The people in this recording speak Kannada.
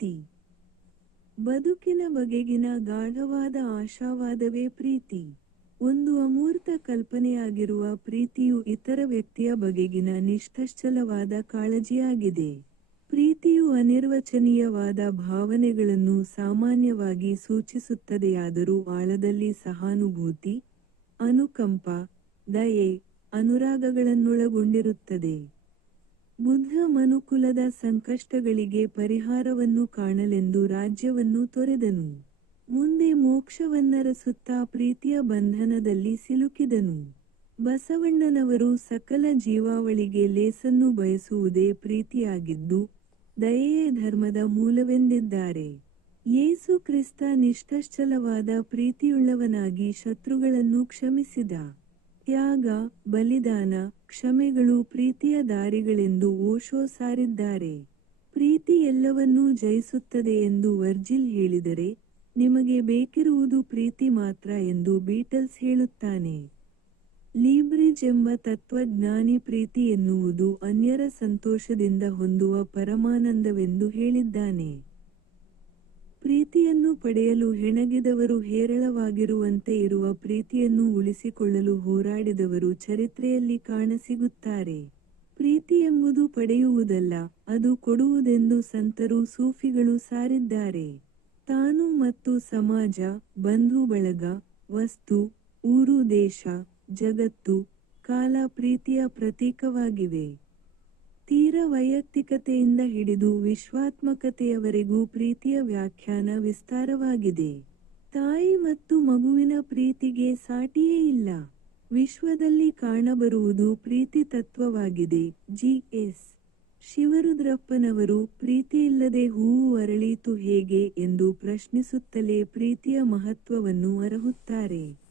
ಪ್ರೀತಿ. ಬದುಕಿನ ಬಗೆಗಿನ ಗಾಢವಾದ ಆಶಾವಾದವೇ ಪ್ರೀತಿ. ಒಂದು ಅಮೂರ್ತ ಕಲ್ಪನೆಯಾಗಿರುವ ಪ್ರೀತಿಯು ಇತರ ವ್ಯಕ್ತಿಯ ಬಗೆಗಿನ ನಿಷ್ಠಶ್ಚಲವಾದ ಕಾಳಜಿಯಾಗಿದೆ. ಪ್ರೀತಿಯು ಅನಿರ್ವಚನೀಯವಾದ ಭಾವನೆಗಳನ್ನು ಸಾಮಾನ್ಯವಾಗಿ ಸೂಚಿಸುತ್ತದೆಯಾದರೂ ಆಳದಲ್ಲಿ ಸಹಾನುಭೂತಿ, ಅನುಕಂಪ, ದಯೆ, ಅನುರಾಗಗಳನ್ನೊಳಗೊಂಡಿರುತ್ತದೆ. ಬುದ್ಧ ಮನುಕುಲದ ಸಂಕಷ್ಟಗಳಿಗೆ ಪರಿಹಾರವನ್ನು ಕಾಣಲೆಂದು ರಾಜ್ಯವನ್ನು ತೊರೆದನು. ಮುಂದೆ ಮೋಕ್ಷವನ್ನರಸುತ್ತಾ ಪ್ರೀತಿಯ ಬಂಧನದಲ್ಲಿ ಸಿಲುಕಿದನು. ಬಸವಣ್ಣನವರು ಸಕಲ ಜೀವಾವಳಿಗೆ ಲೇಸನ್ನು ಬಯಸುವುದೇ ಪ್ರೀತಿಯಾಗಿದ್ದು, ದಯೆಯೇ ಧರ್ಮದ ಮೂಲವೆಂದಿದ್ದಾರೆ. ಯೇಸು ಕ್ರಿಸ್ತ ನಿಷ್ಠಶ್ಚಲವಾದ ಪ್ರೀತಿಯುಳ್ಳವನಾಗಿ ಶತ್ರುಗಳನ್ನು ಕ್ಷಮಿಸಿದ. ತ್ಯಾಗ, ಬಲಿದಾನ, ಕ್ಷಮೆಗಳು ಪ್ರೀತಿಯ ದಾರಿಗಳೆಂದು ಓಶೋ ಸಾರಿದ್ದಾರೆ. ಪ್ರೀತಿ ಎಲ್ಲವನ್ನೂ ಜಯಿಸುತ್ತದೆ ಎಂದು ವರ್ಜಿಲ್ ಹೇಳಿದರೆ, ನಿಮಗೆ ಬೇಕಿರುವುದು ಪ್ರೀತಿ ಮಾತ್ರ ಎಂದು ಬೀಟಲ್ಸ್ ಹೇಳುತ್ತಾನೆ. ಲೀಬ್ರಿಜ್ ಎಂಬ ತತ್ವಜ್ಞಾನಿ ಪ್ರೀತಿ ಎನ್ನುವುದು ಅನ್ಯರ ಸಂತೋಷದಿಂದ ಹೊಂದುವ ಪರಮಾನಂದವೆಂದು ಹೇಳಿದ್ದಾನೆ. ಪ್ರೀತಿಯನ್ನು ಪಡೆಯಲು ಹೆಣಗಿದವರು ಹೇರಳವಾಗಿರುವಂತೆ ಇರುವ ಪ್ರೀತಿಯನ್ನು ಉಳಿಸಿಕೊಳ್ಳಲು ಹೋರಾಡಿದವರು ಚರಿತ್ರೆಯಲ್ಲಿ ಕಾಣಸಿಗುತ್ತಾರೆ ಪ್ರೀತಿ ಎಂಬುದು ಪಡೆಯುವುದಲ್ಲ, ಅದು ಕೊಡುವುದೆಂದು ಸಂತರು ಸೂಫಿಗಳು ಸಾರಿದ್ದಾರೆ. ತಾನು ಮತ್ತು ಸಮಾಜ, ಬಂಧು ಬಳಗ, ವಸ್ತು, ಊರು, ದೇಶ, ಜಗತ್ತು, ಕಾಲ ಪ್ರೀತಿಯ ಪ್ರತೀಕವಾಗಿವೆ. ವೈಯಕ್ತಿಕತೆಯಿಂದ ಹಿಡಿದು ವಿಶ್ವಾತ್ಮಕತೆಯವರೆಗೂ ಪ್ರೀತಿಯ ವ್ಯಾಖ್ಯಾನ ವಿಸ್ತಾರವಾಗಿದೆ. ತಾಯಿ ಮತ್ತು ಮಗುವಿನ ಪ್ರೀತಿಗೆ ಸಾಟಿಯೇ ಇಲ್ಲ. ವಿಶ್ವದಲ್ಲಿ ಕಾಣಬರುವುದು ಪ್ರೀತಿ ತತ್ವವಾಗಿದೆ. ಜಿ. ಎಸ್. ಶಿವರುದ್ರಪ್ಪನವರು, ಪ್ರೀತಿಯಿಲ್ಲದೆ ಹೂವು ಅರಳೀತು ಹೇಗೆ? ಎಂದು ಪ್ರಶ್ನಿಸುತ್ತಲೇ ಪ್ರೀತಿಯ ಮಹತ್ವವನ್ನು ಅರಹುತ್ತಾರೆ.